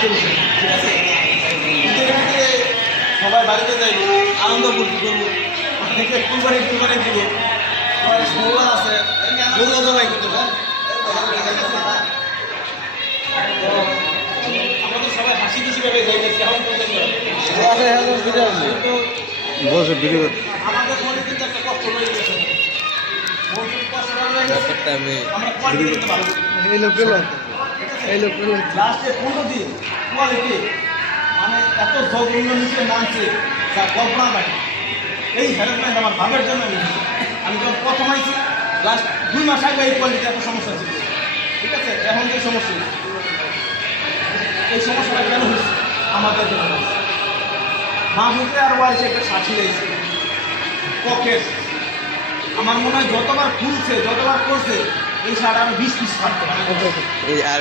ঠিক আছে? কিন্তু এখানে সবাই বাড়িতে যাইব, আনন্দ ফুর্তি করবো, অনেকে কুরবানি দিব, সবাই স্লোগান আছে, গরু জবাই করতে পারে। আমাদের সবাই হাসি খুশি ভাবে যাইতেছে এখন পর্যন্ত। বসে ভিডিও আমাদের মনে কিন্তু একটা কষ্ট রয়ে গেছে, আমরা কোয়ালিটি করতে পারবো। লাস্টে 15 দিন কোয়ালিটি মানে এত জঘন্য নিচে নামছে যা কল্পনা থাকে। এই হ্যারাসমেন্ট আমার ভাবের জন্য হয়েছে। আমি যখন প্রথম আইছি লাস্ট 2 মাস আগে এই কোয়ালিটি এত সমস্যা ছিল, ঠিক আছে? এখন যে সমস্যা হয়েছে, এই সমস্যাটা কেন হয়েছে? আমাদের জন্য মাহফুজে আর ওয়াইসে একটা সাথী রয়েছে পকেট। আমার মনে হয় যতবার খুলছে, যতবার করছে, এই শাড়ি আরো 20 পিস থাকতো। এই আর